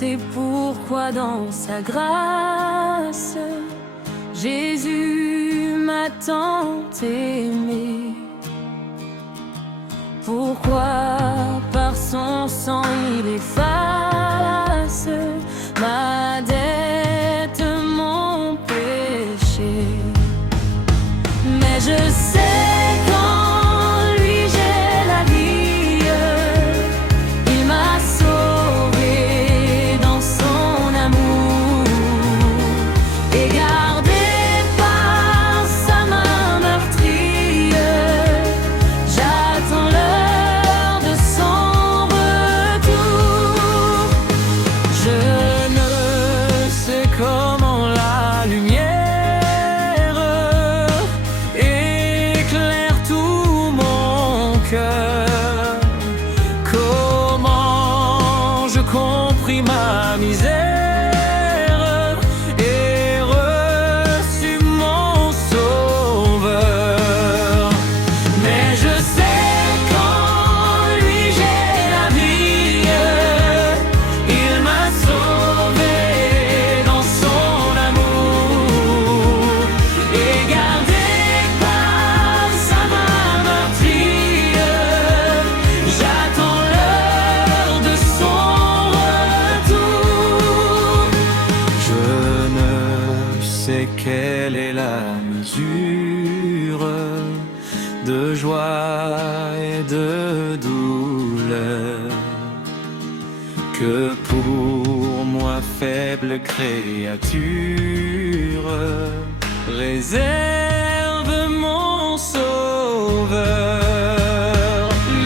C'est pourquoi dans sa grâce, Jésus m'a tant aimé. Pourquoi par son sang il efface ma dette, mon péché. Mais je sais qu'en lui j'ai la vie, il m'a sauvé dans son amour et gardé par sa main meurtrie. J'attends l'heure de son retour. Je ne sais comment la lumière éclaire tout mon cœur. Comment je compris ma misère et reçu mon sauveur. Mais je sais qu'en lui j'ai la vie, il m'a sauvé dans son amour et gardé par sa main meurtrie. J'attends l'heure de son retour. Je ne sais quelle est la mesure de joie et de douleur que pour moi, faible créature, réserve mon sauveur.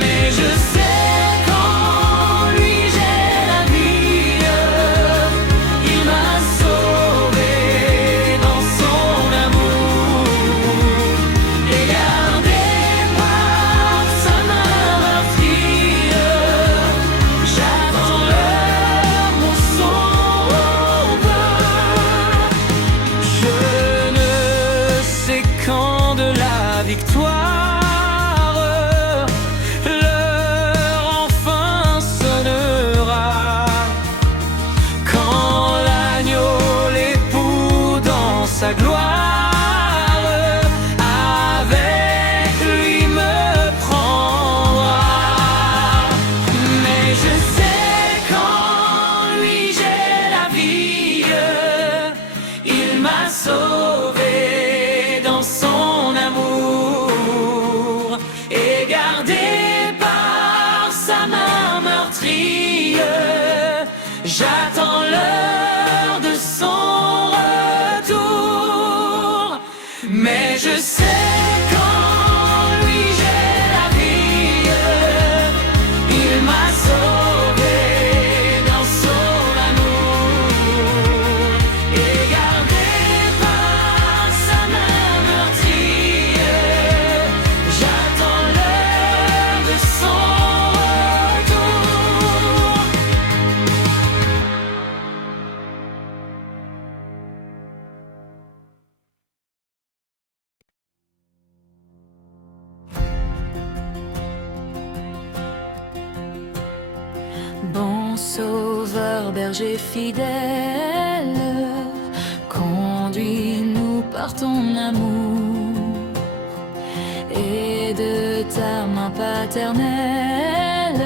Mais je sais qu'en lui j'ai la vie, il m'a sauvé dans son amour et gardé par sa main meurtrie. J'attends l'heure, mon sauveur. Je ne sais quand de la victoire l'heure enfin sonnera, quand l'agneau, l'époux dans sa gloire, avec lui me prendra. Mais je sais qu'en lui j'ai la vie, il m'a sauvé dans son amour et gardé par sa main meurtrie. J'attends l'heure de son retour. Mais je sais qu'en lui j'ai la vie, il m'a sauvé dans son amour et gardé par sa main meurtrie. J'attends l'heure de son retour. Bon sauveur, berger fidèle, conduis-nous par ton amour et de ta main paternelle,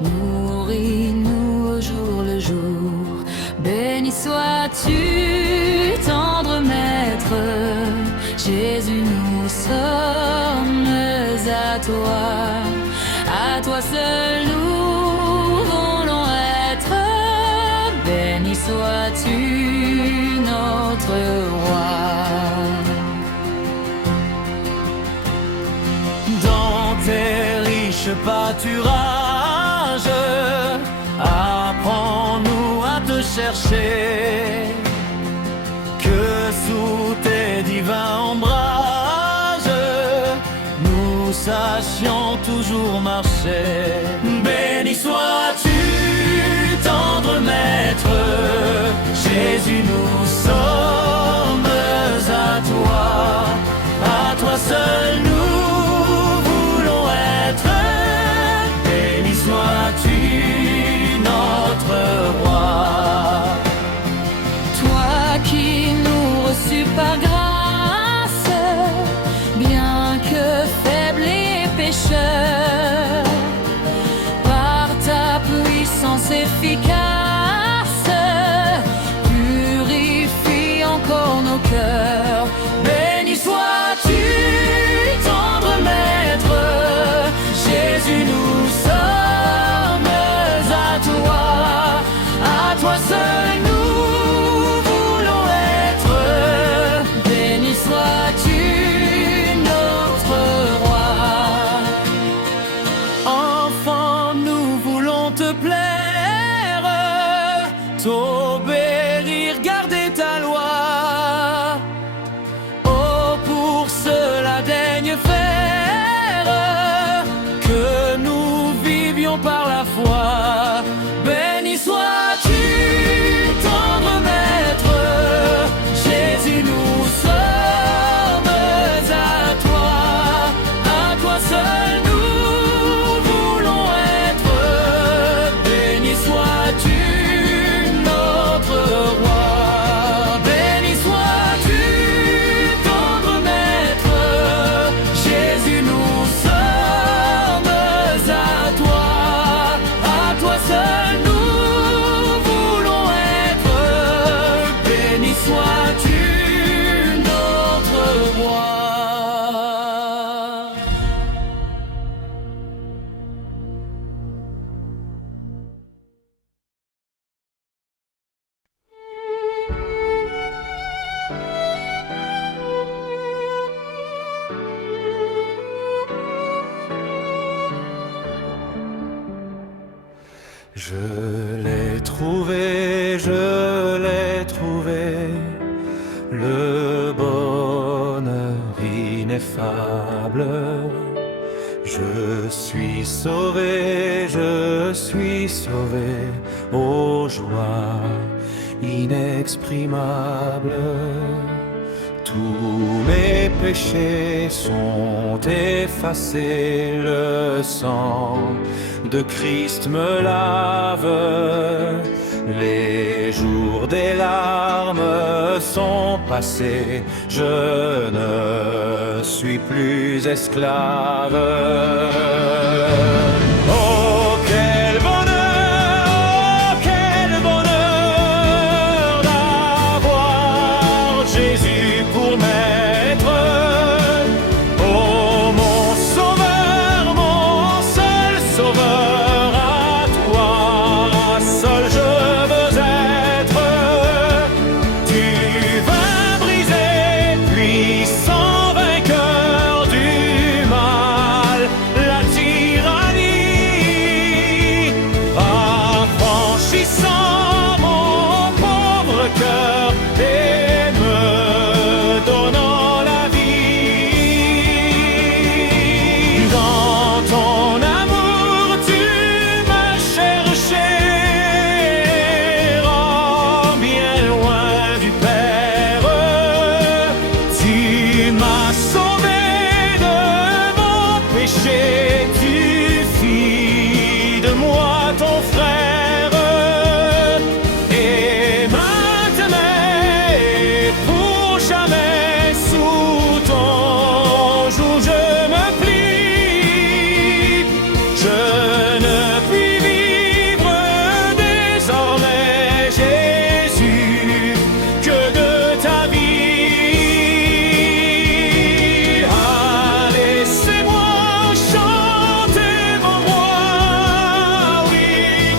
nourris-nous au jour le jour. Béni sois-tu, tendre maître, Jésus, nous sommes à toi seul nous voulons être. Béni sois-tu, notre roi. Dans tes riches pâturages, apprends-nous à te chercher, que sous tes divins ombrages nous sachions toujours marcher. Béni sois-tu, tendre maître, Jésus, nous sommes à toi seul nous voulons être. Béni sois-tu, notre roi. soit une autre voix. Je l'ai trouvé, le bonheur ineffable. Je suis sauvé, aux joies inexprimables. Tous mes péchés sont effacés, le sang de Christ me lave. Les jours des larmes sont passés, je ne suis plus esclave. Oh, quel bonheur d'avoir Jésus pour maître. Oh, mon sauveur, mon seul sauveur, à toi seul je veux être. Tu vas briser, puissant vainqueur du mal, la tyrannie, affranchissant mon pauvre cœur et me donnant la vie. Dans ton amour tu m'as cherché, oh, bien loin du Père. Tu m'as sauvé de mon péché, tu fis de moi ton frère. Et maintenant et pour jamais sous ton joug je me plie. Je ne puis vivre désormais, Jésus, que de ta vie. Ah, laissez-moi chanter mon roi, oui,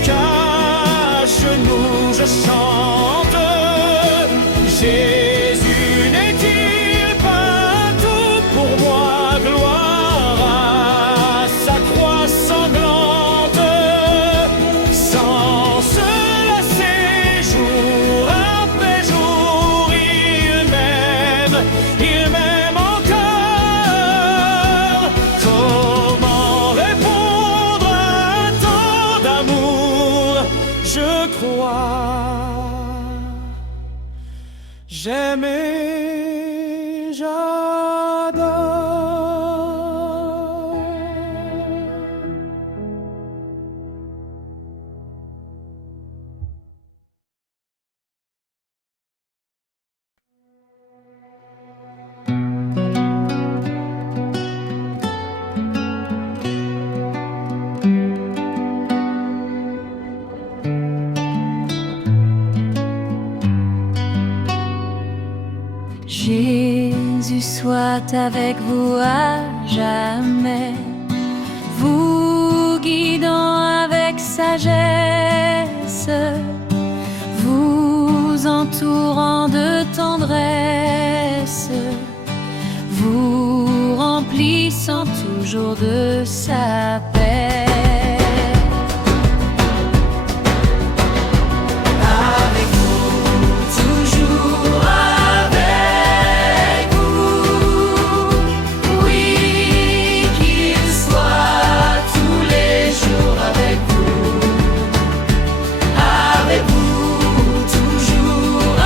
qu'à genoux je chante. Jésus n'est-il pas tout pour moi? Gloire à sa croix sanglante. Sans se lasser jour après jour, il m'aime encore. Comment répondre à tant d'amour? Je crois, j'aime et j'adore. Jésus soit avec vous à jamais, vous guidant avec sagesse, vous entourant de tendresse, vous remplissant toujours de sa paix. Avec vous, toujours avec vous, oui, qu'il soit tous les jours avec vous, toujours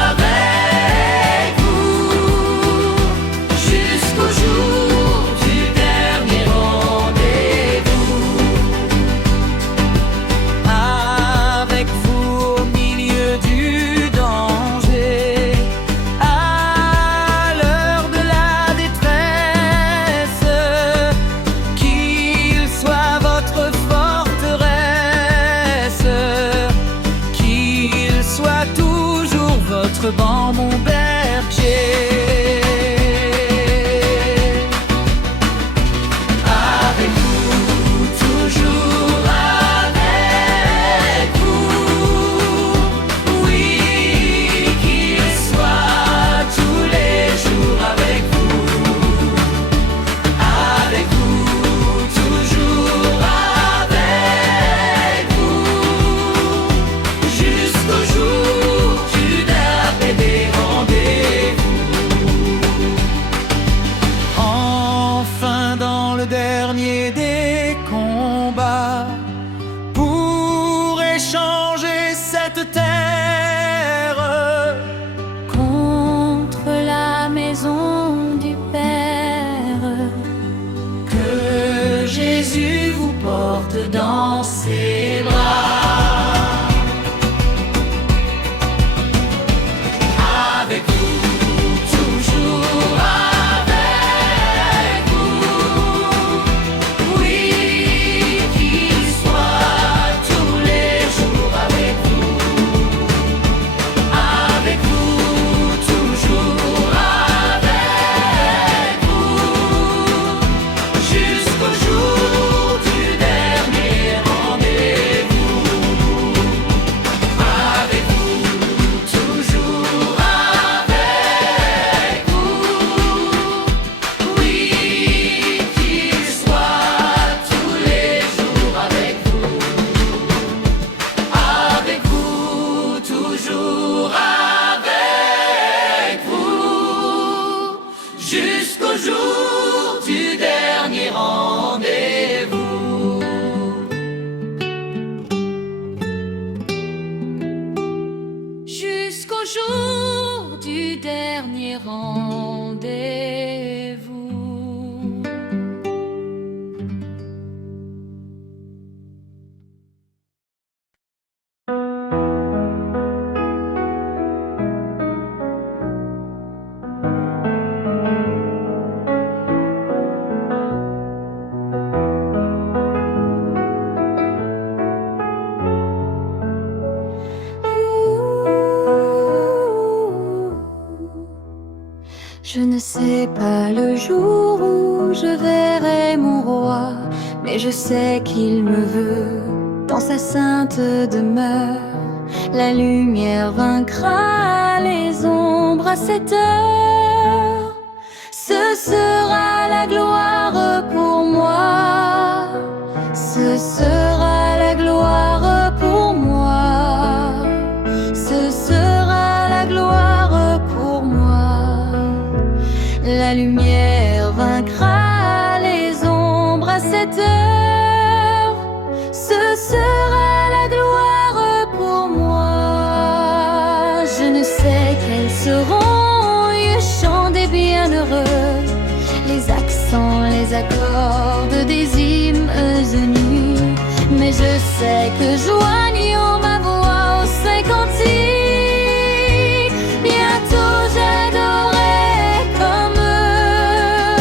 avec vous, jusqu'au jour du dernier rendez-vous. votre banc, mon berger. Avec vous, toujours avec vous. Oui, qu'il soit tous les jours avec vous. Avec vous, toujours avec vous. Jusqu'au jour du dernier rendez-vous. Enfin dans le dernier des combats, pour échanger cette terre Contre la maison du Père, que Jésus vous porte dans ses bras. Avec vous, toujours avec vous. Oui, qu'il soit tous les jours avec vous. Avec vous, toujours avec vous. Jusqu'au jour du dernier rendez-vous. Avec vous, toujours avec vous. Oui, qu'il soit tous les jours avec vous. Avec vous, toujours avec vous. Jusqu'au jour du dernier rendez-vous. Jusqu'au jour du dernier rendez-vous. Je ne sais pas le jour où je verrai mon roi, mais je sais qu'il me veut dans sa sainte demeure. La lumière vaincra les ombres à cette heure. Ce sera la gloire pour moi. Ce sera la gloire pour moi. Ce sera la gloire pour moi. La lumière vaincra les ombres à cette heure. Ce sera la gloire pour moi. Je ne sais quels seront les chants des bienheureux, les accents, les accords des hymnes nus. Mais je sais que joignant ma voix au saint cantique, bientôt j'adorerai comme eux.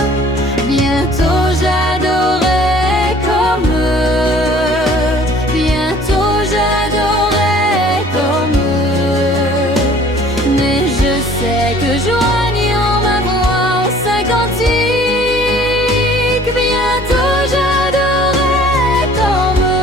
Bientôt j'adorerai comme eux. Bientôt j'adorerai comme eux. Mais je sais que joignant ma voix au saint cantique, bientôt j'adorerai comme eux.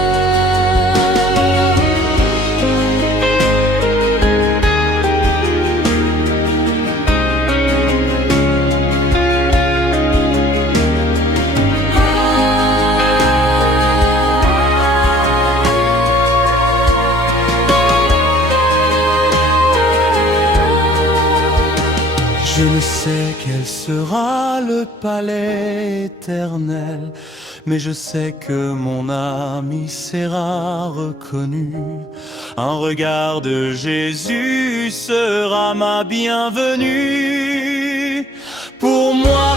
Je ne sais quel sera le palais éternel, mais je sais que mon âme y sera reconnue. Un regard de Jésus sera ma bienvenue. Pour moi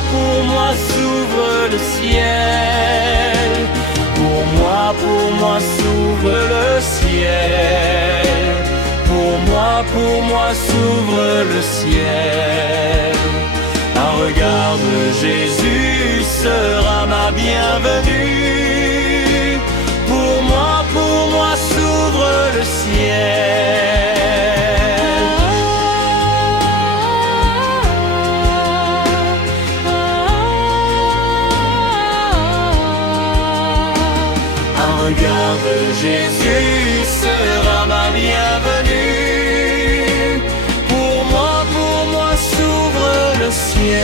s'ouvre le ciel. Pour moi s'ouvre le ciel. Pour moi s'ouvre le ciel. Un regard de Jésus sera ma bienvenue. Pour moi s'ouvre le ciel. Jésus sera ma bienvenue. Pour moi s'ouvre le ciel.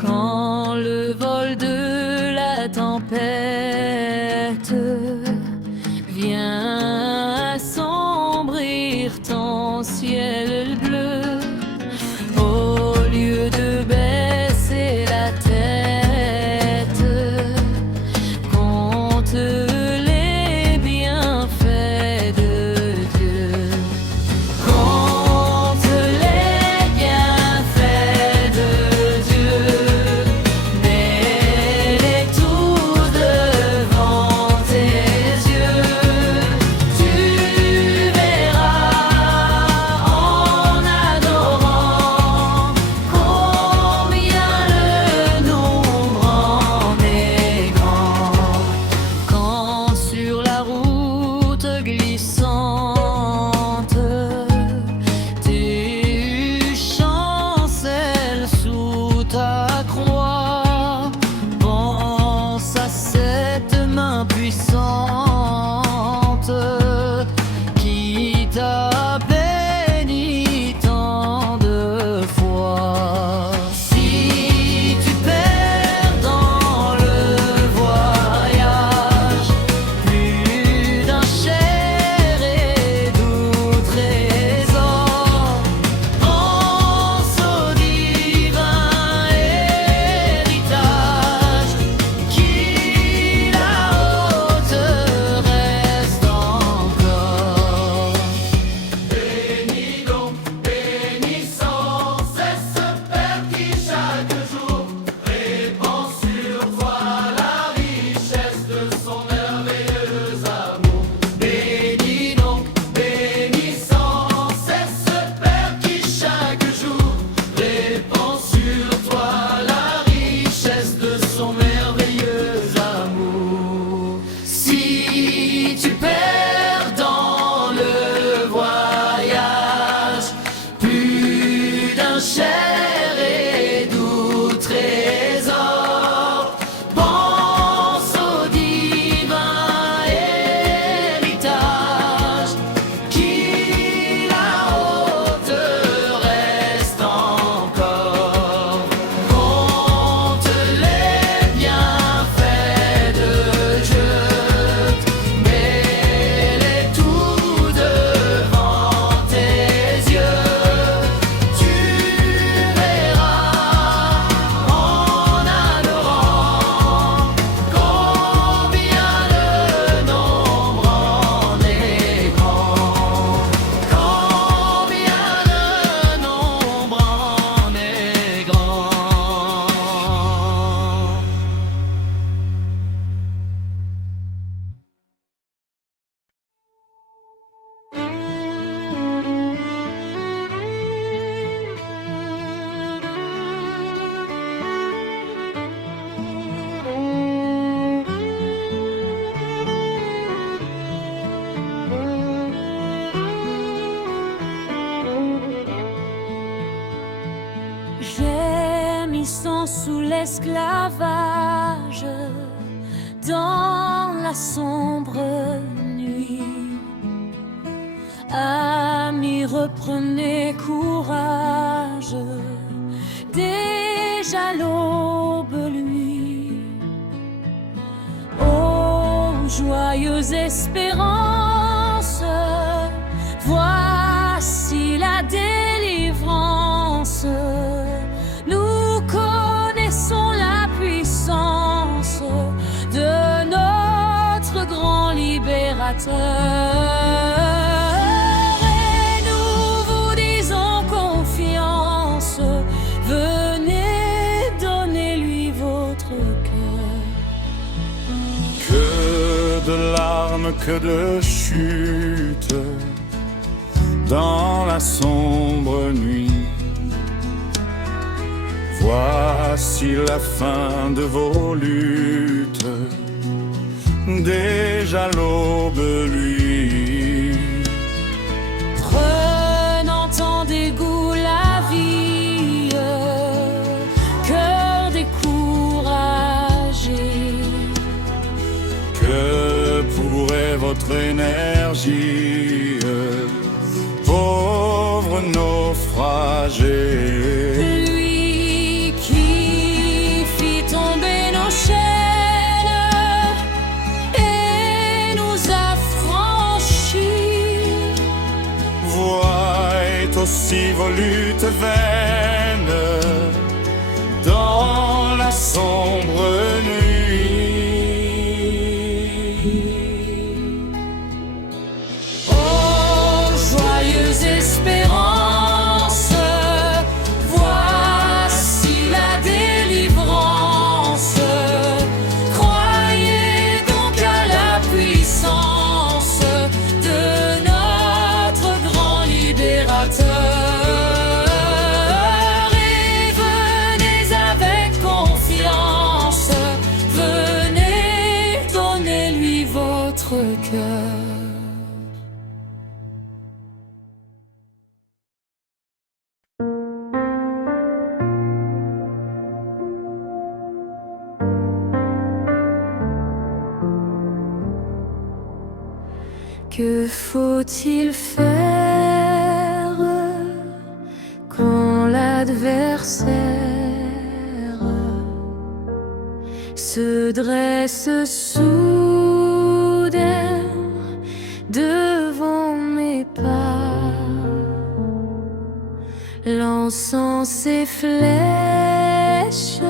Quand le vol de la tempête vient assombrir ton ciel bleu, au lieu de baisser la tête, compte les bienfaits de Dieu. Compte les bienfaits de Dieu, mets-les tout devant tes yeux. Tu verras en adorant combien le nombre en est grand. Quand sur la route glissante tu chancelles sous ta croix, pense à cette main puissante qui t'a béni tant de fois. Si tu perds dans le voyage plus d'un cher et doux trésor, pense au divin héritage qui là-haut te reste encore. Bénis donc, bénissant, c'est ce Père qui chaque jour répand sur toi la richesse de son merveilleux amour. Bénis donc, bénissant, c'est ce Père qui chaque jour répand sur toi la richesse de son merveilleux amour. Si tu perds dans le voyage plus d'un cher et doux trésor, pense au divin héritage qui là-haut te reste encore. Compte les bienfaits de Dieu, mets-les tout devant tes yeux. Tu verras en adorant combien le nombre en est grand. Combien le nombre en est grand. Gémissant sous l'esclavage, dans la sombre nuit, amis, reprenez courage, déjà l'aube luit. Ô joyeuse espérance, voici la délivrance. Nous connaissons la puissance de notre grand libérateur. Et nous vous disons confiance, venez donner-lui votre cœur. Que de larmes, que de chutes dans la sombre nuit. Voici la fin de vos luttes, déjà l'aube luit. Prenant tant des votre énergie, pauvre naufragé. Lui qui fit tomber nos chaînes et nous a franchis, Voix est aussi volute vaine dans la sombre nuit. ô joyeuse espérance, voici la délivrance. Croyez donc à la puissance de notre grand libérateur et venez avec confiance, venez, donnez-lui votre cœur. Que faut-il faire quand l'adversaire se dresse soudain devant mes pas, lançant ses flèches,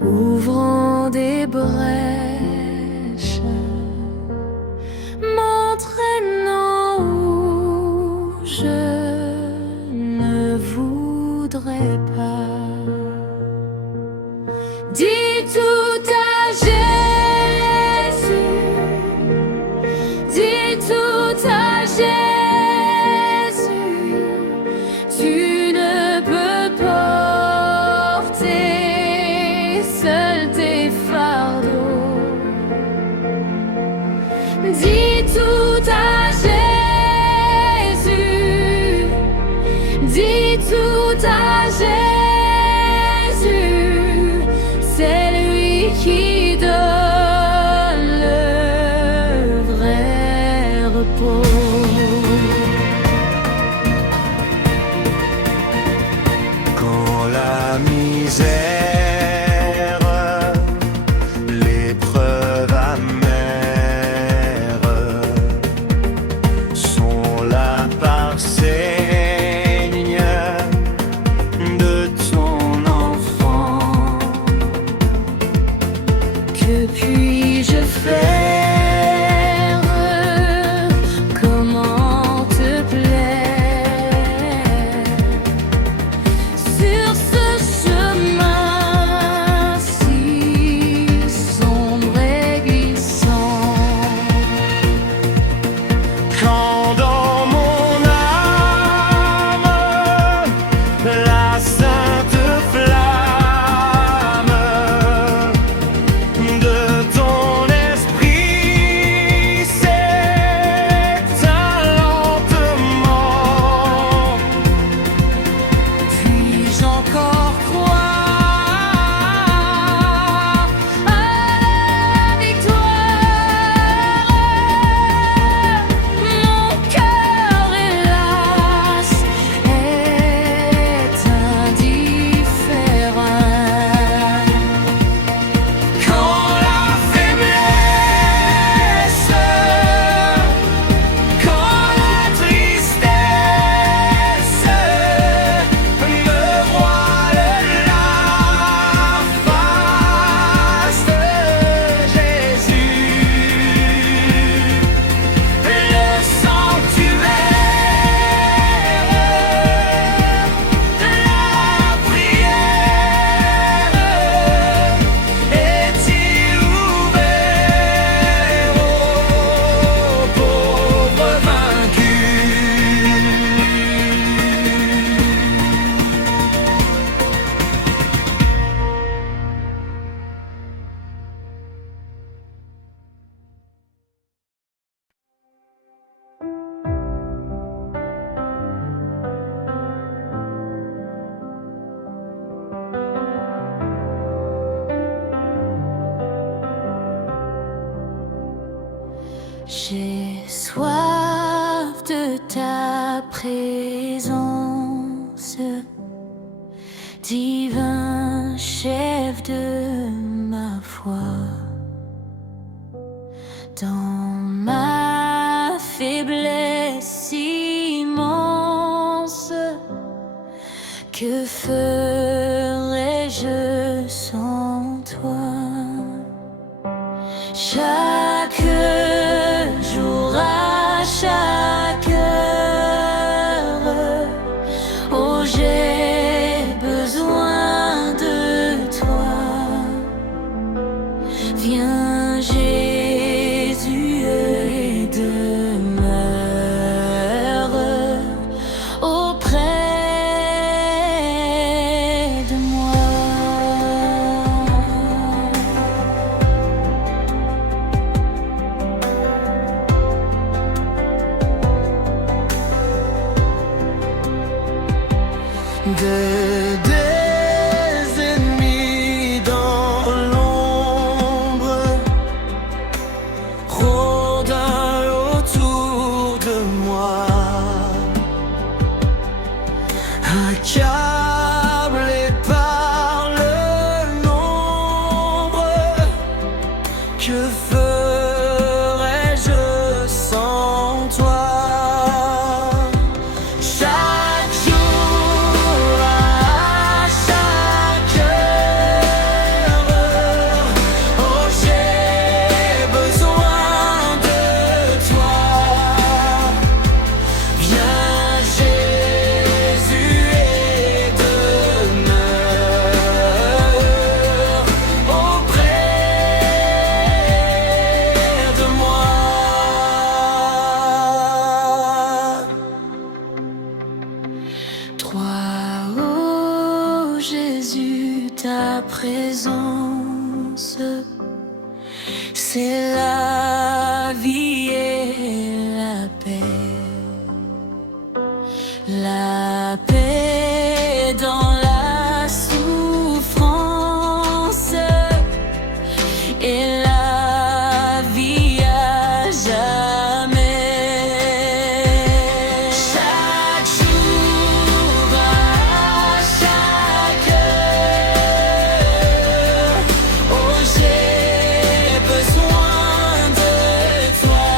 ouvrant des brèches, m'entraînant où je ne voudrais pas. Dis tout à Jésus, dis tout à Jésus, tu ne peux porter seul tes fardeaux. Dis tout à Jésus, dis tout à Jésus, c'est lui qui donne le vrai repos. Quand la misère, l'épreuve amère sont là par signe de ton enfant, Que puis-je faire? Comment te plaire sur ce chemin si sombre et glissant? quand dans mon âme la sainte flamme de ton esprit J'ai soif de ta présence, divin chef de ma foi. Dans ma faiblesse immense, que ferais-je sans toi? Chaque jour, à chaque heure, oh, j'ai besoin de toi. Viens, Jésus, et demeure auprès de moi. Des ennemis dans l'ombre rôdent autour de moi, accablé par le nombre. Que ferais-je sans toi? Chaque jour, à chaque heure, oh, j'ai besoin de toi. Viens, Jésus, et demeure auprès de moi. Toi, oh Jésus, ta présence, c'est la vie et la paix. La paix dans la souffrance et la vie à jamais. Chaque jour, à chaque heure, oh, j'ai besoin de toi.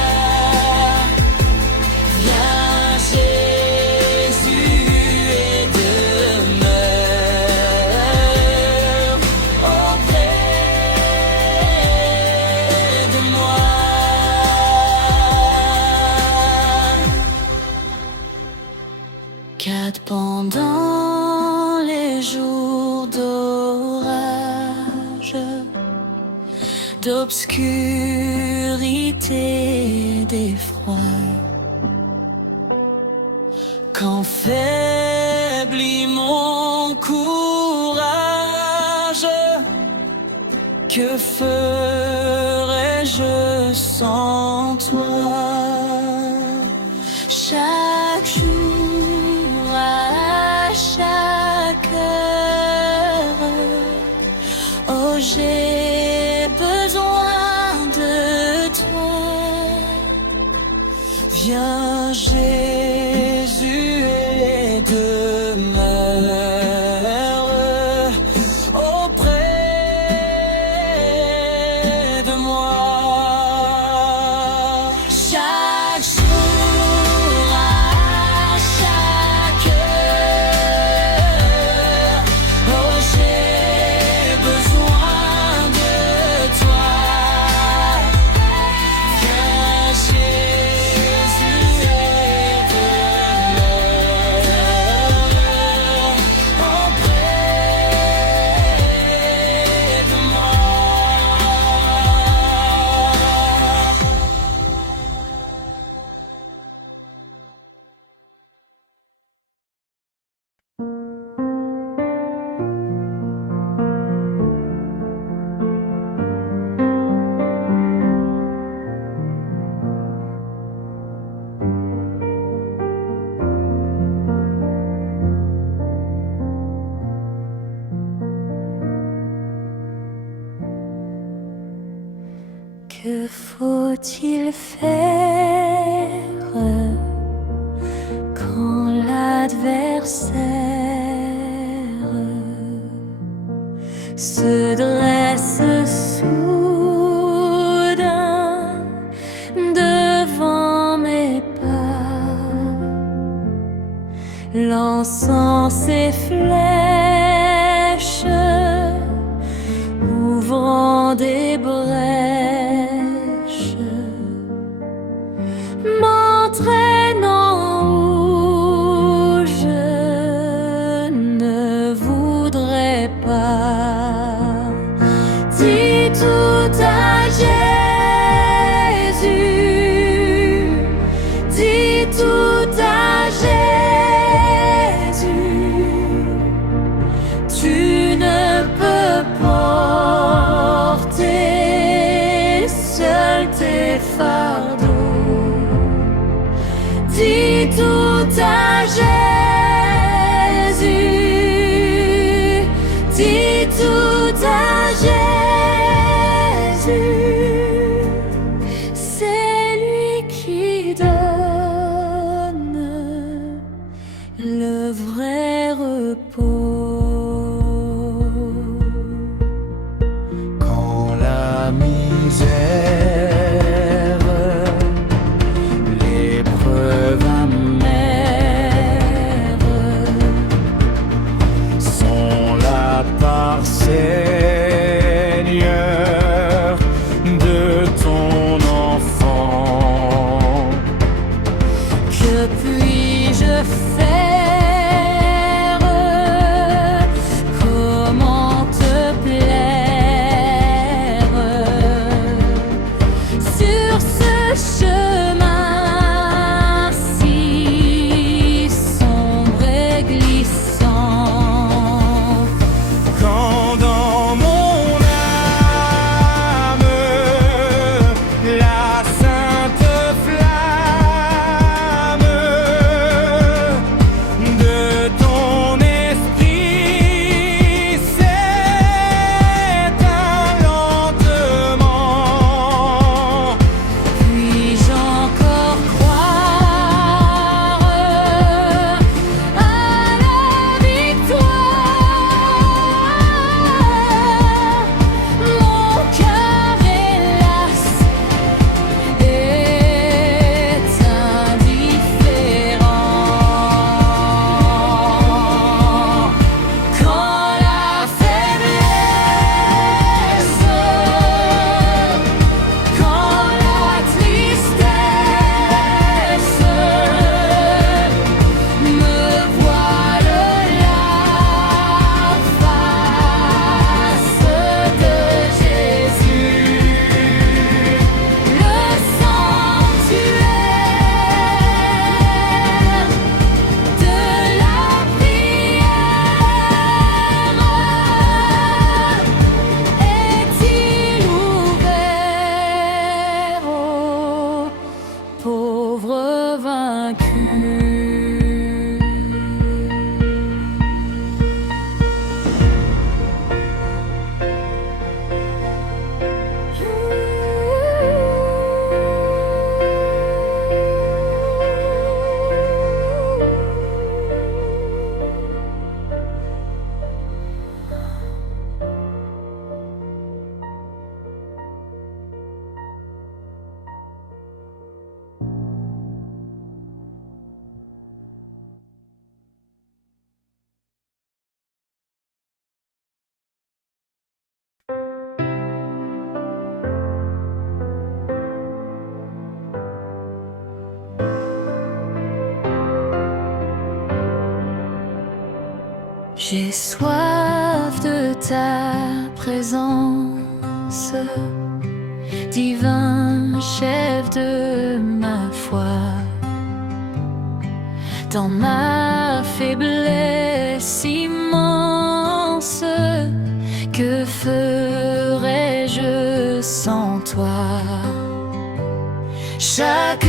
Viens, Jésus, et demeure auprès de moi. Car pendant les jours d'orage, d'obscurité, d'effroi, quand faiblit mon courage, que ferais-je sans toi? Chaque jour, à chaque heure, oh, j'ai besoin de toi. Viens, Jésus, et demeure auprès de moi. Chaque jour, à chaque heure, oh, j'ai besoin de toi. Viens, Jésus, et Que faut-il faire quand l'adversaire se dresse soudain devant mes pas, lançant ses flèches, ouvrant des brèches, m'entraînant où je ne voudrais pas. Dis tout à Jésus, dis tout à Jésus, tu ne peux porter seul tes fardeaux. Dis tout à Jésus, dis tout à Jésus, c'est lui qui donne le vrai repos. Quand la misère, l'épreuve amère sont là par Seigneur de ton enfant, Que puis-je faire? Comment te plaire sur ce chemin si sombre et glissant? quand dans mon âme la sainte flamme de ton esprit s'éteint lentement, Puis-je encore croire à la victoire? Mon cœur hélas est indifférent. Quand la faiblesse, quand la tristesse me voile la face de Jésus, le sanctuaire de la prière est-il ouvert aux pauvres vaincus? J'ai soif de ta présence, divin chef de ma foi. Dans ma faiblesse immense, que ferais-je sans toi? Chaque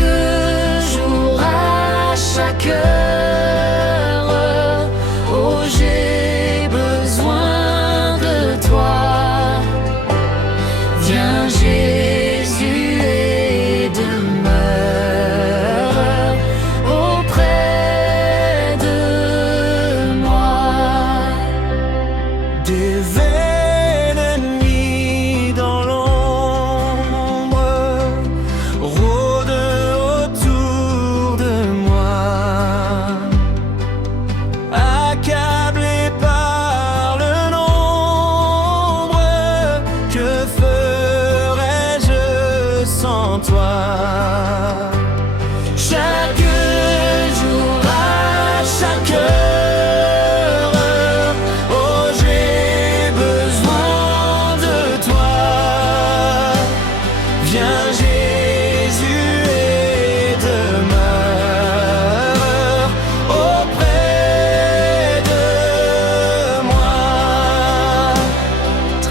jour, à chaque heure, oh j'ai besoin de toi. Viens Jésus. sans toi. Chaque jour, à chaque heure, oh j'ai besoin de toi. Viens Jésus et demeure auprès de moi.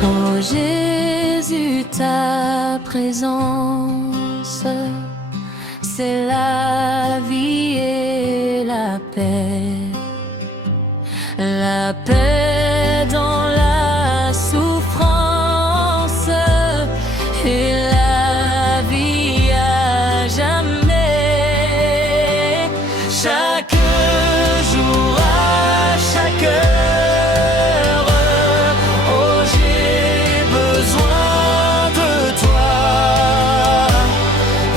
Oh Jésus, ta présence, c'est la vie et la paix dans la souffrance et la vie à jamais. Chaque jour, à chaque heure, oh j'ai besoin de toi.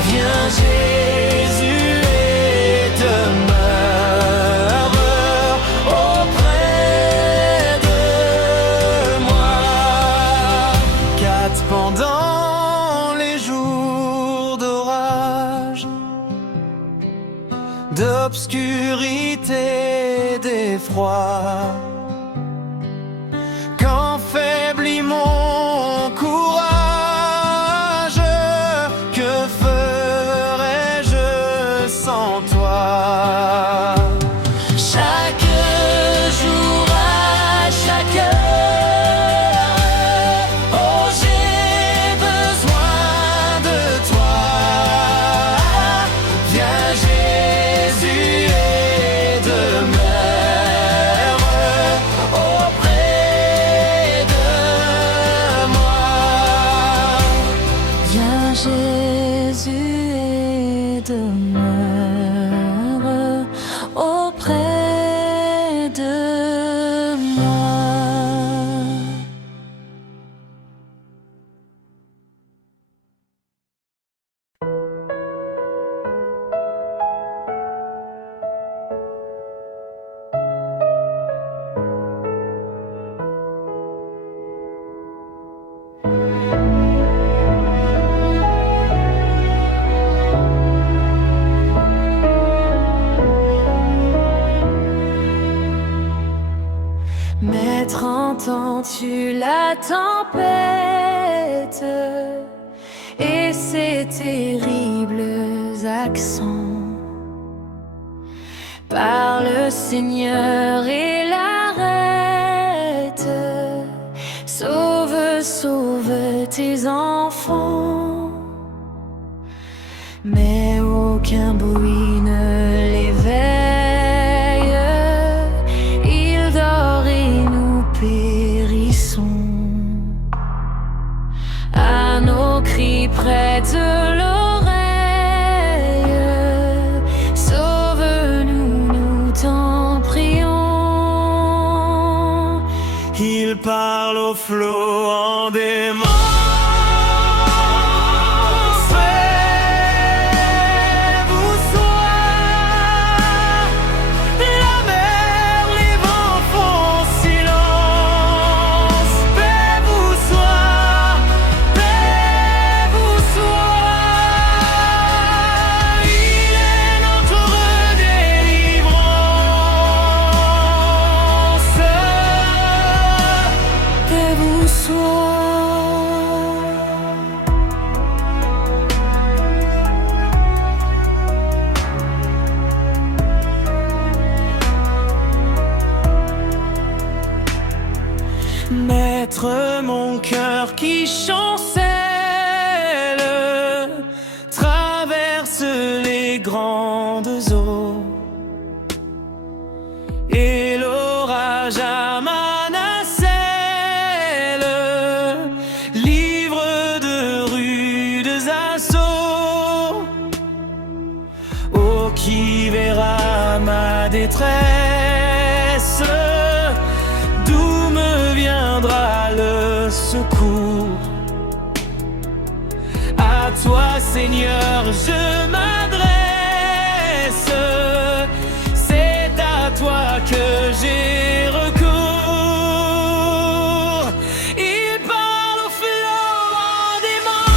Viens Jésus et demeure auprès de moi. Car pendant les jours d'orage, d'obscurité, d'effroi, quand faiblit mon courage, que ferais-je sans toi? Chaque jour, à chaque heure, oh j'ai besoin de toi. Viens Jésus et demeure auprès de moi. Viens Jésus et demeure auprès de moi. Maître, entends-tu la tempête et ses terribles accents? Parle Seigneur et l'arrête. Sauve, sauve tes enfants. Mais aucun bruit ne l'éveille. Il dort et nous périssons. À nos cris prête l'oreille. Sauve-nous, nous t'en prions. Il parle au flot en démence. Paix-vous soit. La mer, les vents font silence. Paix-vous soit. Paix-vous soit. Il est notre délivrance. Que vous soyez. Maître, mon cœur qui chancelle traverse les grandes eaux et l'orage à ma nacelle livre de rudes assauts. Oh, qui verra ma détresse? D'où me viendra le secours? À toi, Seigneur, je m'adresse. C'est à toi que j'ai recours. Il parle au flot en démence.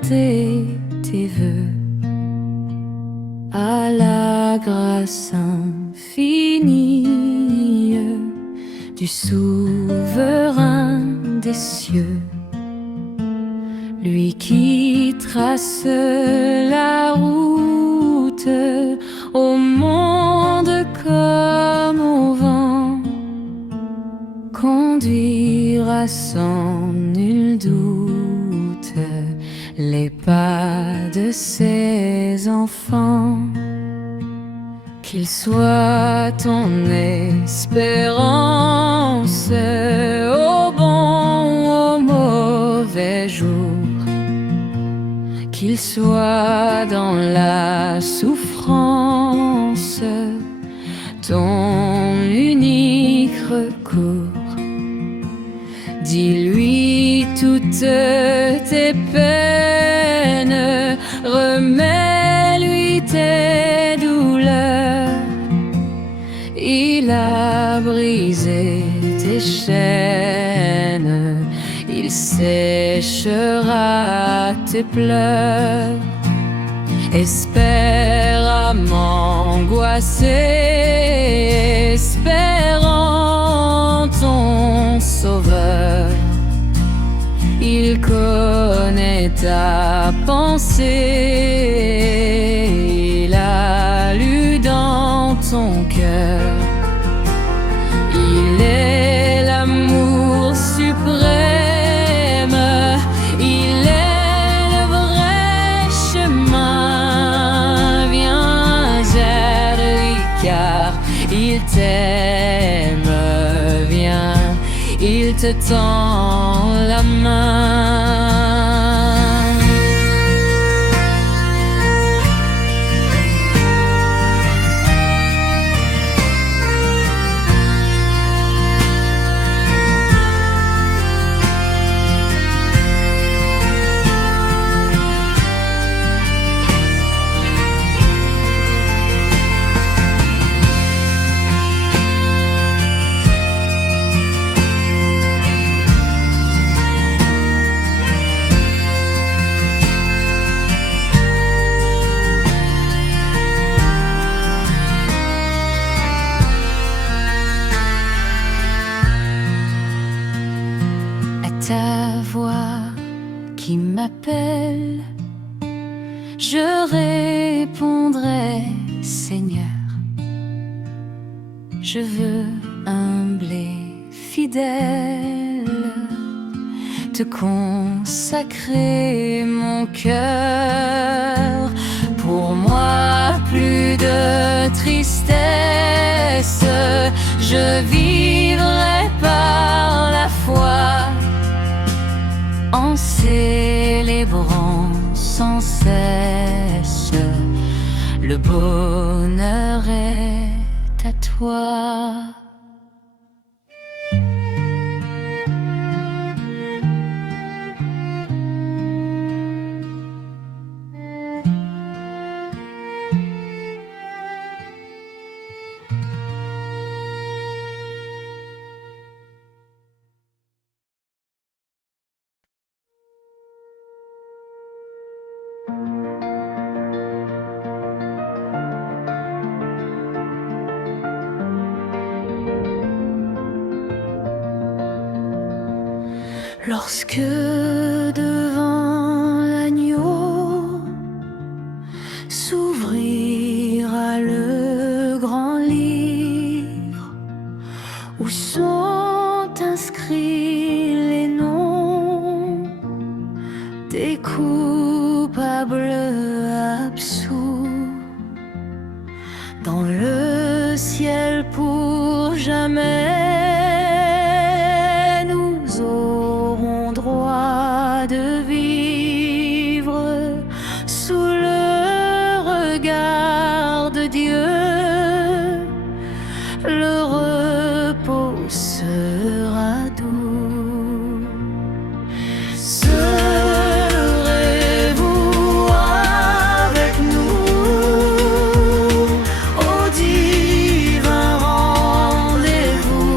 tes vœux à la grâce infinie du souverain des cieux, lui qui trace la route au monde comme au vent, conduira sans nul doute les pas de ses enfants. Qu'il soit ton espérance au bon ou au mauvais jour, qu'il soit dans la souffrance ton unique recours. Dis-lui toutes tes peines, remets-lui tes douleurs. Il a brisé tes chaînes, il séchera tes pleurs. Espère m'angoisser, espérant ton sauveur. Il connaît ta pensée, il a lu dans ton cœur. Il est l'amour suprême, il est le vrai chemin. Viens vers lui car il t'aime, viens, il te tend la main. Ta voix qui m'appelle, je répondrai, Seigneur. Je veux humble et fidèle te consacrer mon cœur. Pour moi, plus de tristesse, je vivrai par la foi, en célébrant sans cesse, le bonheur est à toi. Lorsque devant l'agneau s'ouvrira le grand livre où sont inscrits les noms des coupables absous, dans le ciel pour jamais de vivre sous le regard de Dieu. Le repos sera doux. Serez-vous avec nous au divin rendez-vous?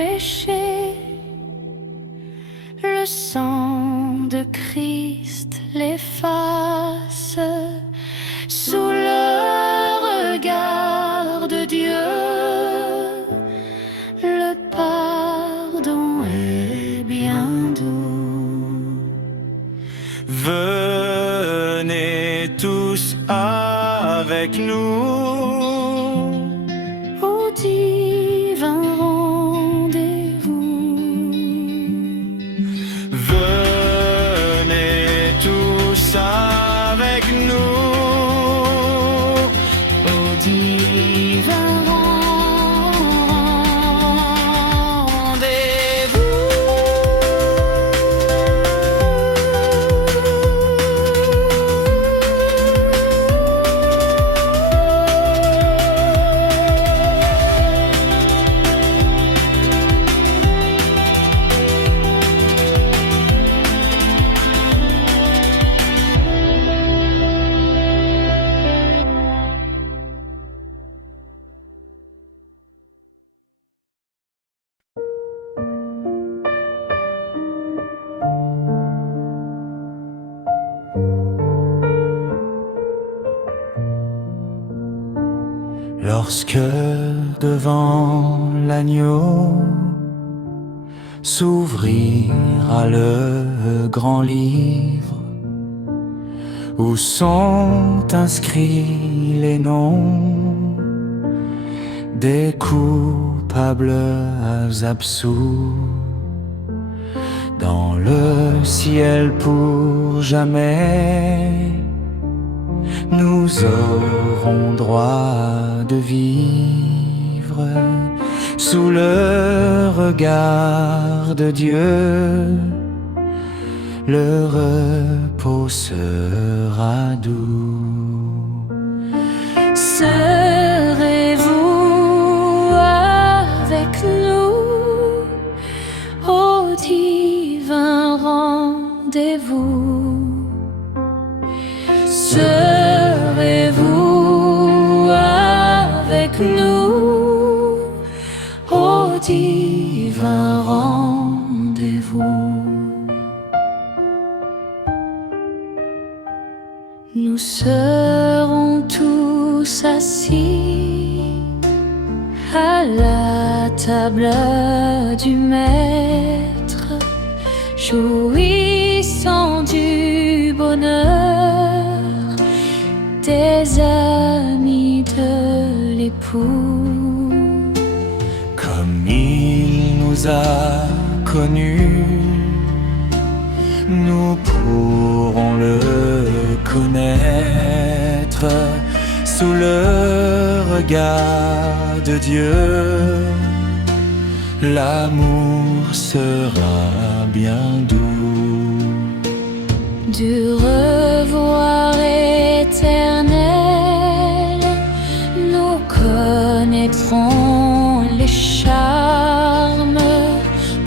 péchés. Le sang de Christ l'efface. Sous le regard de Dieu, le pardon est bien doux. Venez tous avec nous Au divin rendez-vous. Venez tous avec nous Au divin Lorsque devant l'agneau s'ouvrira le grand livre où sont inscrits les noms des coupables absous, dans le ciel pour jamais nous aurons droit de vivre sous le regard de Dieu. Le repos sera doux. serez-vous avec nous au divin rendez-vous? Serez-vous avec nous au divin rendez-vous? Nous serons tous assis à la table du Maître, jouissant du bonheur des amis de l'époux. Comme il nous a connus, nous pourrons le connaître sous le regard de Dieu. L'amour sera bien doux. Du revoir éternel, nous connaîtrons les charmes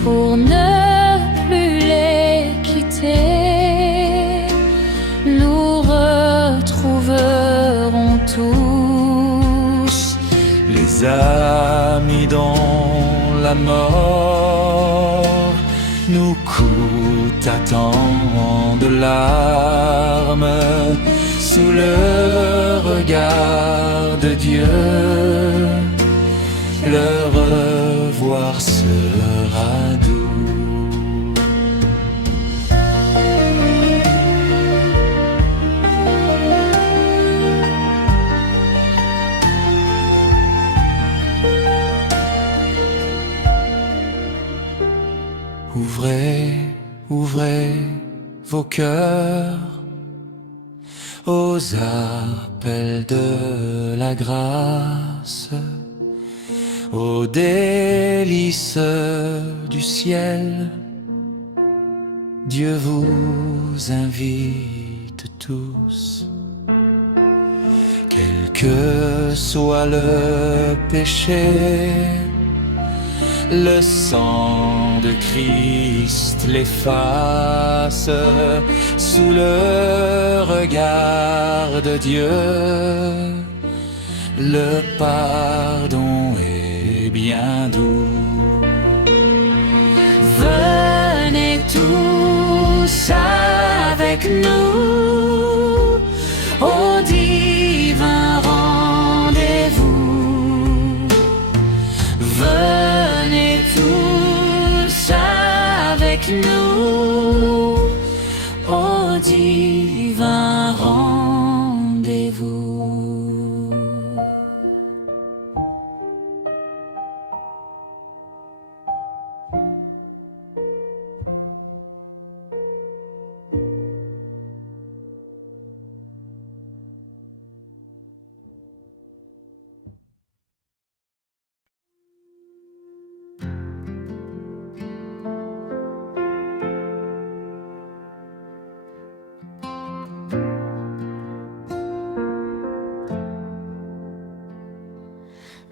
pour ne plus les quitter. Nous retrouverons tous Les amis dont la mort nous coûte à tant de larmes, sous le regard de Dieu, le revoir sera doux. Ouvrez, ouvrez vos cœurs aux appels de la grâce, aux délices du ciel. Dieu vous invite tous, quel que soit le péché. Le sang de Christ l'efface, sous le regard de Dieu. Le pardon est bien doux. avec nous au divin rendez-vous. Venez tous avec nous au divin rendez-vous.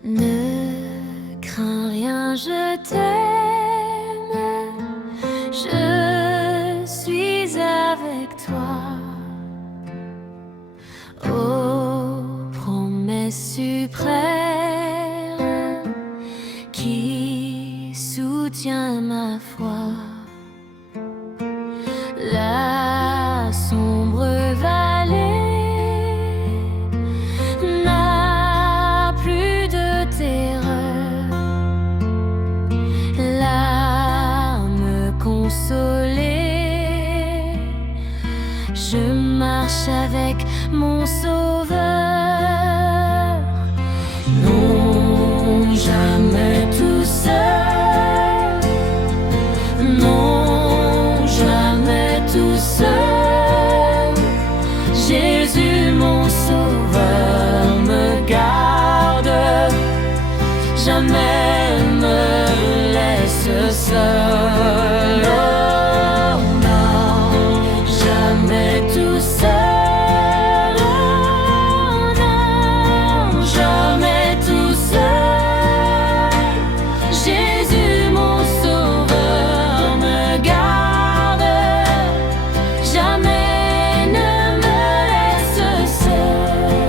Ne crains rien, je t'aime, je suis avec toi. Ô promesse suprême qui soutient ma foi. La sombre vallée n'a plus de terreur. L'âme consolée, je marche avec mon Sauveur. Non, jamais tout seul. Non, jamais tout seul. Jésus, mon Sauveur, me garde. Jamais me laisse seul. Oh, non, jamais tout seul. Oh, non, jamais tout seul. Jésus, mon Sauveur, me garde. Jamais ne me laisse seul.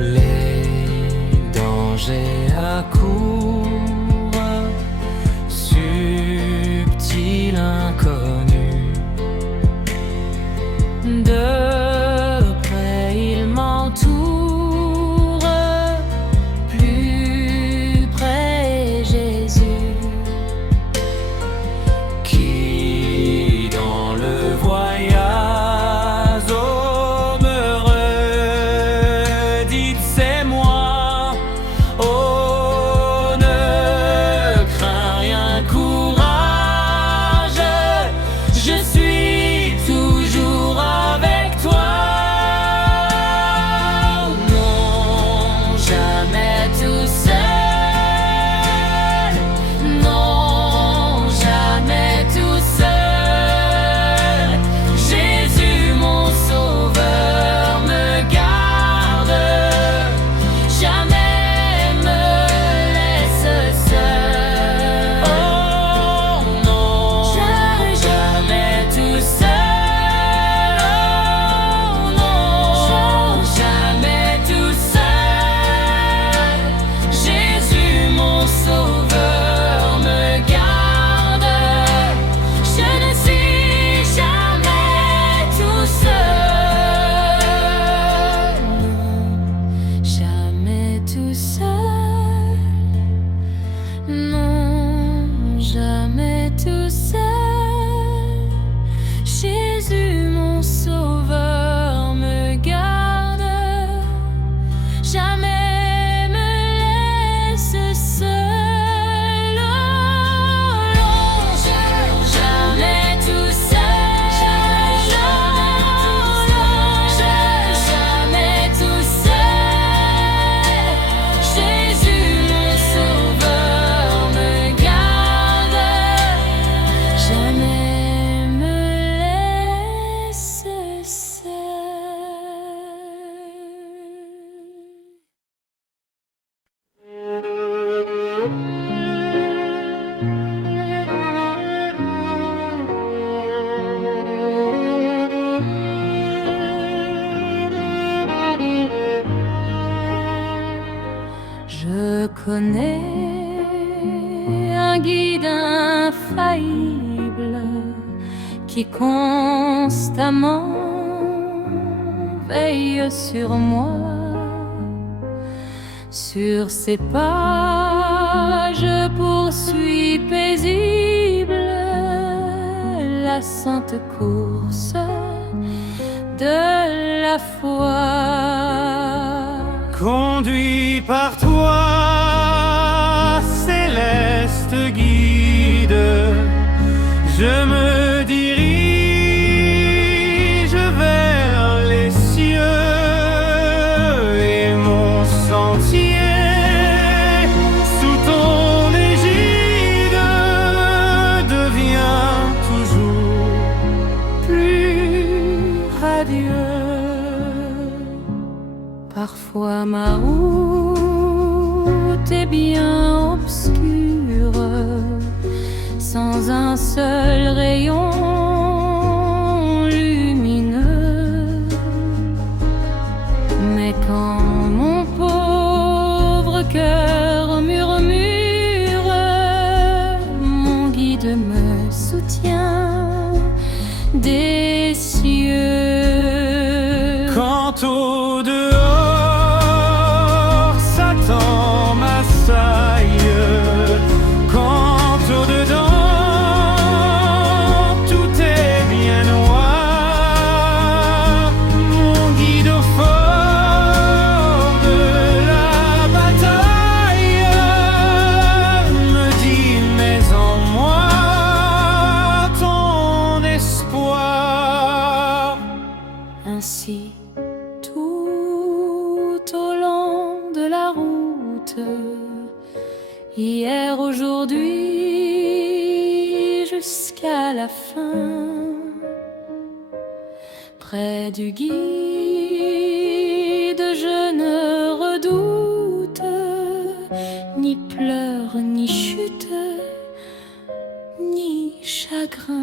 Les dangers accourent, subtil inconnu. De près ils m'entourent, plus près Jésus, qui dans le voyage oh, me redit c'est moi. Oh, ne crains rien, courage, je suis toujours avec toi. Non, jamais tout seul. Non, jamais tout seul. Jésus, mon Sauveur, me garde. Jamais me laisse seul. Oh non, jamais tout seul. Oh non, jamais tout seul. Jésus, mon Sauveur, me garde. Je ne suis jamais tout seul. Non, jamais tout seul. Non, jamais tout seul. Jésus, mon Sauveur, me garde. Jamais me laisse seul. Oh, non, jamais tout seul. Oh, non, jamais tout seul. Jésus, mon Sauveur, me garde. Jamais me laisse seul. Je connais un un guide infaillible qui constamment veille sur moi. Sur ces pages, je poursuis paisible la sainte course de la foi. Conduit par toi, céleste guide, je me dirige vers les cieux et mon sentier sous ton égide devient toujours plus radieux. Parfois ma route est bien obscure, sans un seul rayon lumineux. Mais quand mon pauvre cœur murmure, mon guide me soutient des cieux. Quand au dehors Satan m'assaille, quand au dedans tout est bien noir, mon guide au fort de la bataille me dit mais en moi ton espoir. Ainsi, tout au long de la route, hier, aujourd'hui, jusqu'à la fin, près du guide, je ne redoute ni pleurs, ni chute, ni chagrin.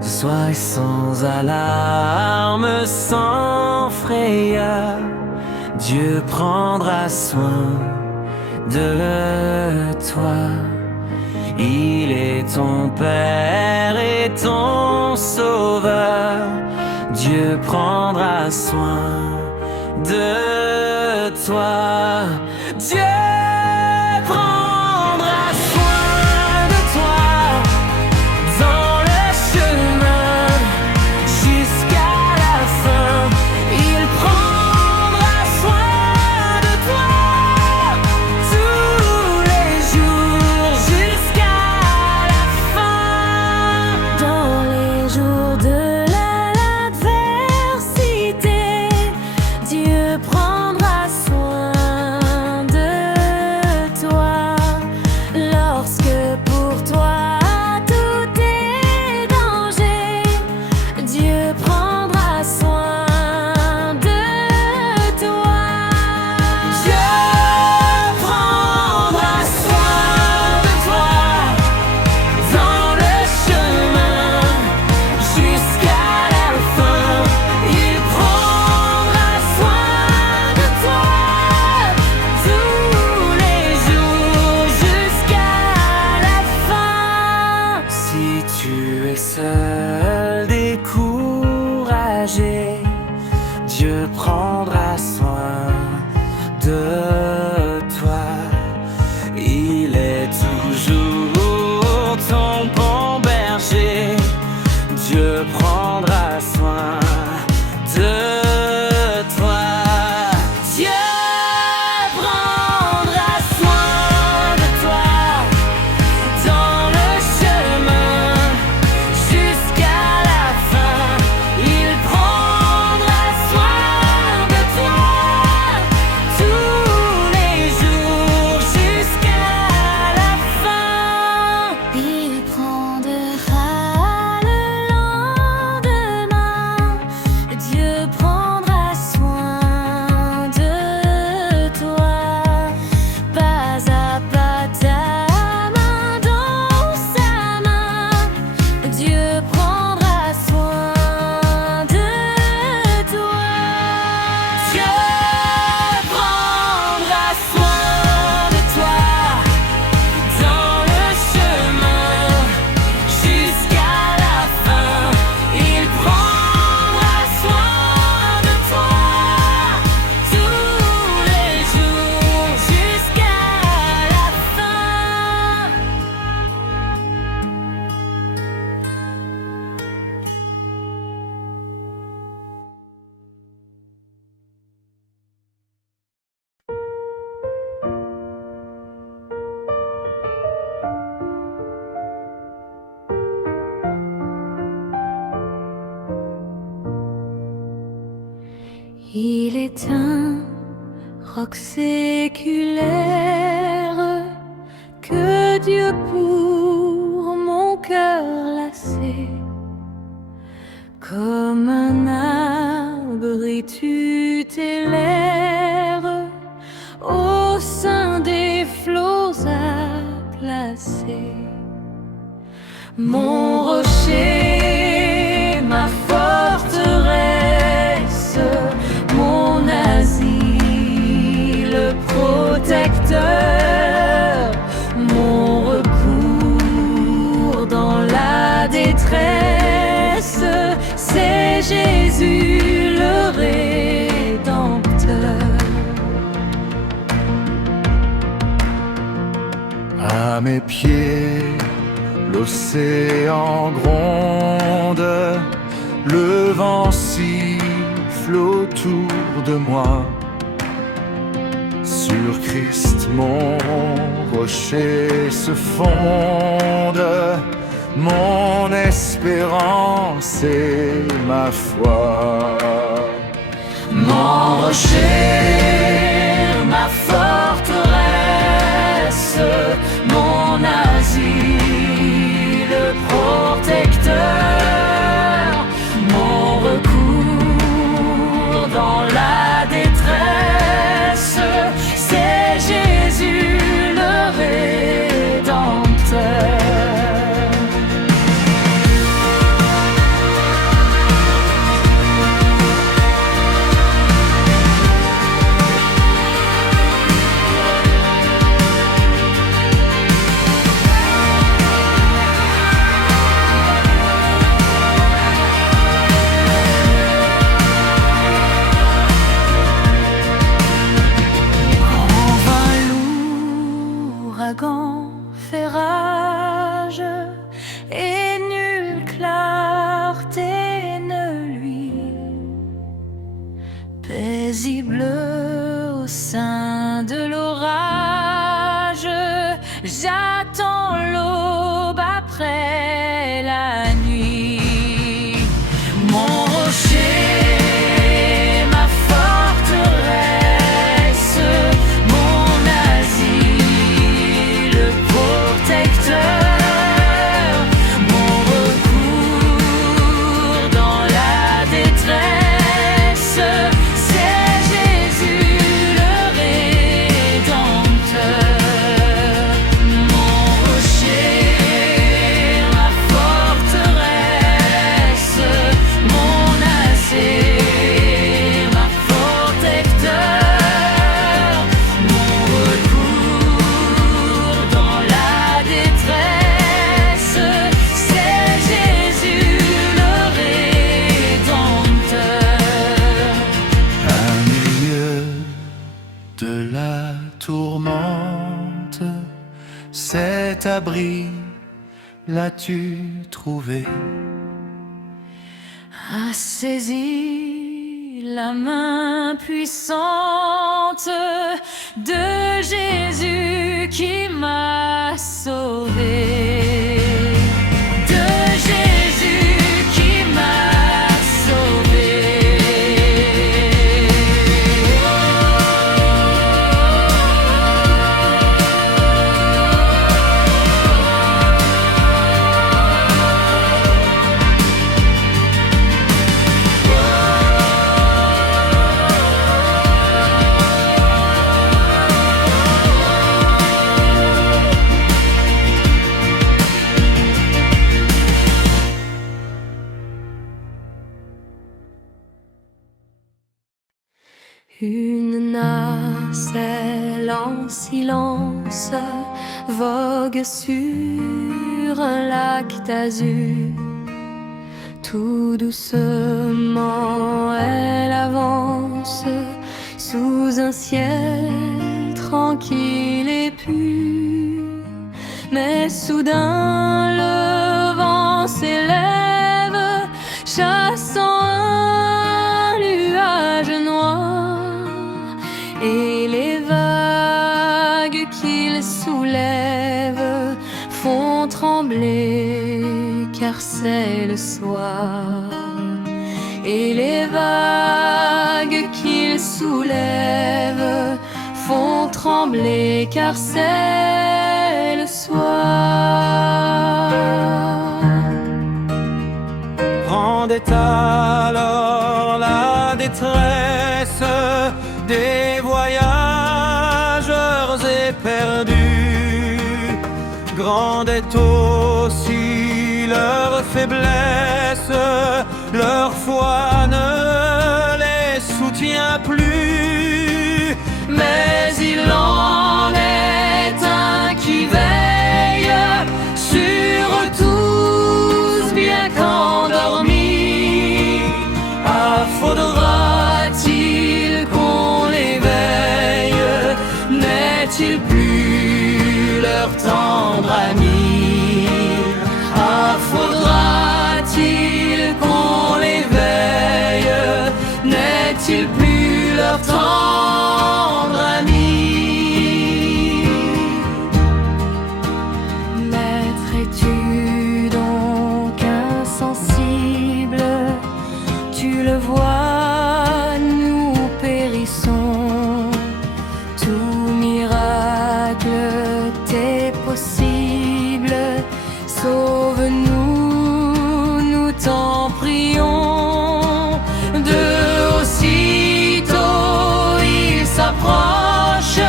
Sois sans alarme, sans frayeur, Dieu prendra soin de toi. Il est ton Père et ton Sauveur, Dieu prendra soin de toi. Dieu prendra soin de toi dans le chemin jusqu'à la fin. Il prendra soin de toi tous les jours jusqu'à la fin. Dans les jours de l'adversité, Dieu prendra soin de toi. Lorsque pour toi tout est danger, Dieu prendra soin de toi. Dieu prendra soin de toi dans le chemin jusqu'à la fin. Il prendra soin de toi tous les jours jusqu'à la fin. Si tu es seul, découragé, Dieu prendra soin de toi. Il est toujours ton bon berger. Dieu prendra soin de toi. Dieu prendra prendra soin de toi. Pas à pas ta main dans sa main, Dieu prendra soin de toi. Dieu prendra soin de toi dans le chemin jusqu'à la fin. Il prendra soin de toi tous les jours jusqu'à la fin. Il est un roc séculaire que Dieu pour mon cœur lassé, comme un abri tutélaire au sein des flots à placer. Mon rocher, ma forteresse, mon asile protecteur, mon recours dans la détresse, c'est Jésus le Rédempteur. À mes pieds, l'océan gronde, le vent siffle autour de moi. Sur Christ mon rocher se fonde, mon espérance et ma foi. Mon rocher, ma forteresse, mon asile protecteur, mon recours dans la détresse, c'est Jésus le Rédempteur. Fait rage et nulle clarté ne luit, paisible au sein de l'orage, j'attends l'aube après la nuit. Mon rocher, ma forteresse, mon asile protecteur, mon recours dans la détresse, c'est Jésus le Rédempteur. Mon rocher, ma forteresse, mon asile, ma protecteur, mon recours dans la détresse, c'est Jésus le Rédempteur. À milieu de la tourmente, cet abri l'as-tu trouvé? A saisi la main puissante de Jésus qui m'a sauvé. De Jésus qui m'a sauvé. Une nacelle en silence vogue sur un lac d'azur. Tout doucement elle avance sous un ciel tranquille et pur. Mais soudain le vent s'élève, chassant un nuage noir, et les vagues qu'il soulève font trembler, car c'est le soir. Et les vagues qu'il soulève font trembler, car c'est le soir. Rendait alors la détresse des voyageurs éperdus. Grande est aussi leur faiblesse, leur foi ne les soutient plus. Mais il en est un qui veille sur tous, bien qu'endormis. Faudra-t-il qu'on l'éveille? N'est-il plus leur tendre ami? Faudra-t-il qu'on l'éveille? N'est-il plus leur tendre ami? Maître, es-tu donc insensible? Tu le vois, nous périssons. Tout miracle t'est possible. Sauve-nous, nous t'en prions. De aussitôt il s'approche,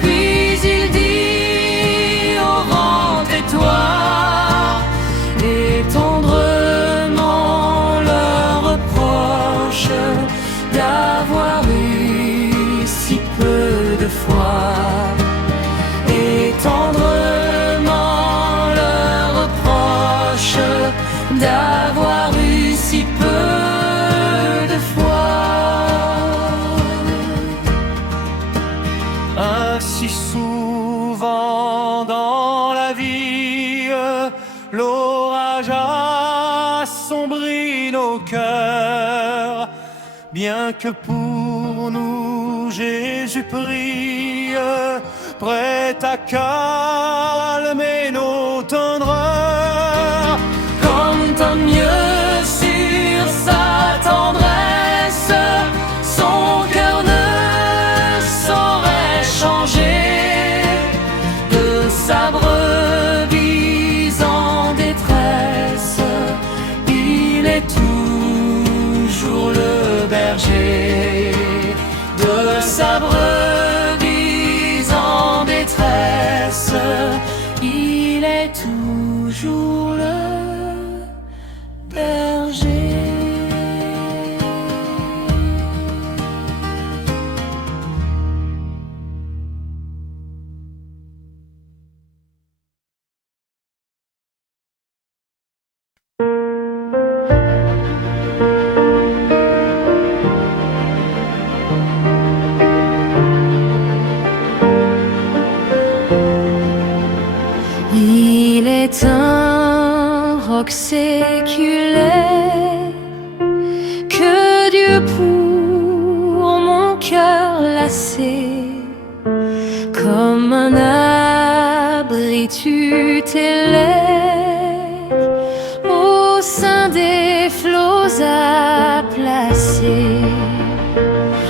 puis il dit au vent tais-toi, et tendrement leur reproche d'avoir eu si peu de foi. Et tendrement leur reproche d'avoir eu si peu de foi. Ainsi souvent dans la vie, l'orage assombrit nos cœurs. Bien que pour nous Jésus prie, prêt à calmer nos tendreurs. Comme tant mieux sur sa tendresse, son cœur ne saurait changer. De sa brebis en détresse, il est toujours le berger. De sa brebis en détresse, il est toujours le berger. Il est un roc séculaire que Dieu pour mon cœur lassé, comme un abri tu t'élèves, au sein des flots à placer.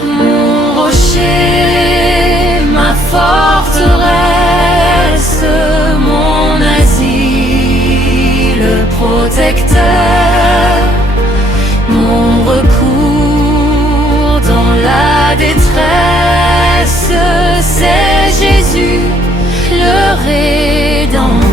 Mon rocher, ma forteresse, mon asile protecteur, mon recours dans la détresse, c'est Jésus le Rédempteur.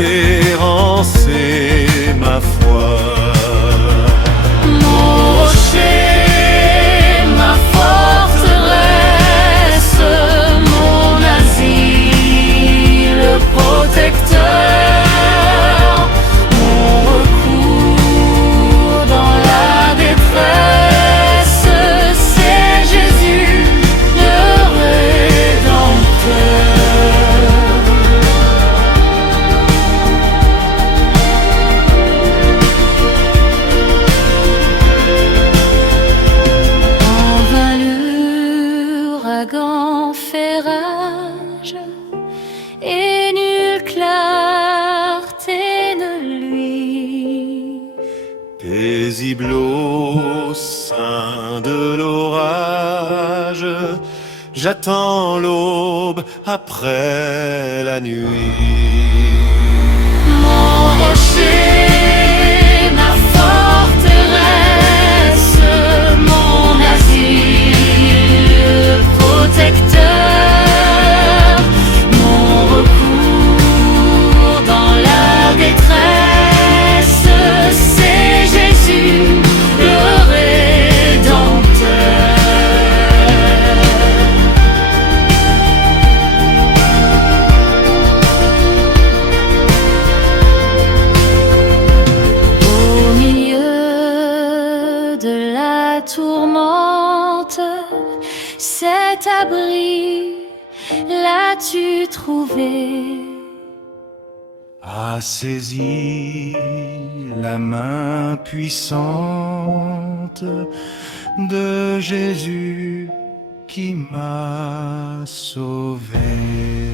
espérance et ma foi. Mon rocher, ma forteresse, mon asile protecteur, mon recours dans la détresse, c'est Jésus, le Rédempteur. En vain l'ouragan fait rage, et nulle clarté ne luit. Paisible au sein de l'orage, j'attends l'aube après la nuit. Mon rocher, ma forteresse, mon asile protecteur, mon recours dans la détresse, c'est Jésus, le Rédempteur. Au milieu de la tourmente, cet abri l'as-tu trouvé? A saisi la main puissante de Jésus qui m'a sauvé.